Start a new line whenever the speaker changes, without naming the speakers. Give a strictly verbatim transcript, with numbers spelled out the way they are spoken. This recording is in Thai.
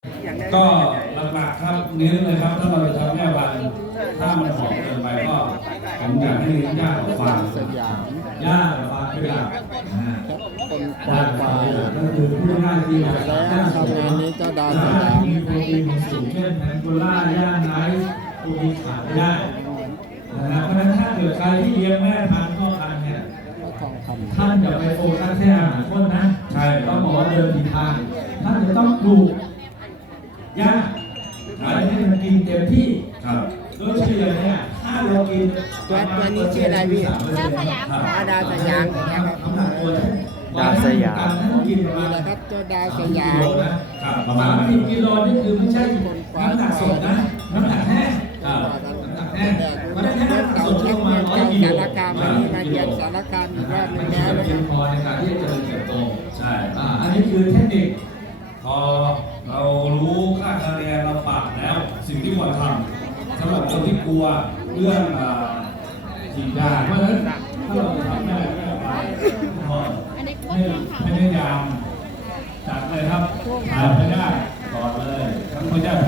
ก็หลักๆครับเน้นเลยครับถ้าเราจะทำแม่วันถ้ามันหอมเกินไปก็ผมอยากให้เน้นย่ากับฟาง
สยาม
ย่ากับฟางเป็นหลักนะฮะ
คนปล่อยปลา
ก็คือผู้ง่ายที่
แล้วทำงานนี้เจ้าดาวสยาม
มีโปรตีนสูงเช่นแพนโกล่าย่าไนท์โปรตีนขาดไม่ได้นะครับเพราะฉะนั้นถ้าเกิดใครที่เลี้ยงแม่พันธุ์พ่อพันธุ์เนี่ย
ทองคำ
ท่านอย่าไปโฟกัสแค่อาหารข้นนะใช่ต้องบอกว่าเดินผิดทางท่านจะต้องปลูกหญ้าอะไรให้มันกินเต็มที่ครับโดยเฉลี่ยเนี่ยถ้าเรากิน
ตัวตัวนี้ชื่ออะไรพี่
ดาวสยาม
อ่าดาวสยาม
น้ำหนักตัว
ดาวสยาม
ท่านกินประ
นี่
มาณ
แหละครับเจ้าดาวสยาม
กิโลนะครับประมาณสิบกิโลนี่คือไม่ใช่น้ำหนักสดนะน้ำหนักแห้งอ่าน้ำหนักแห้งเพราะฉะนั้นถ้าน้ำหนักสดลงมาร้อยกิโล
สารคามวันนี้มาเยือนสารคามอีกรอบหนึงแล้ว
มั
นะ
น
ค
เพี
รั
ย
บ
งพอในการที่จะเจริญเติบโตใช่อ่าอันนี้คือเทคนิคพอเรารู้ค่าคะแนนเราปรับแล้ว สิ่งที่ควรทำสำหรับคนที่กลัวเรื่องอ่าฉีดยาเพราะฉะนั้นถ้าเราจะทำแม่แม่ปลาพอ
อันนี้ก็
ให้
ต้องทำ
ให้ได้ยามจัดเลยครับทานไม่ได้ก่อนเลยทั้งพระเจ้า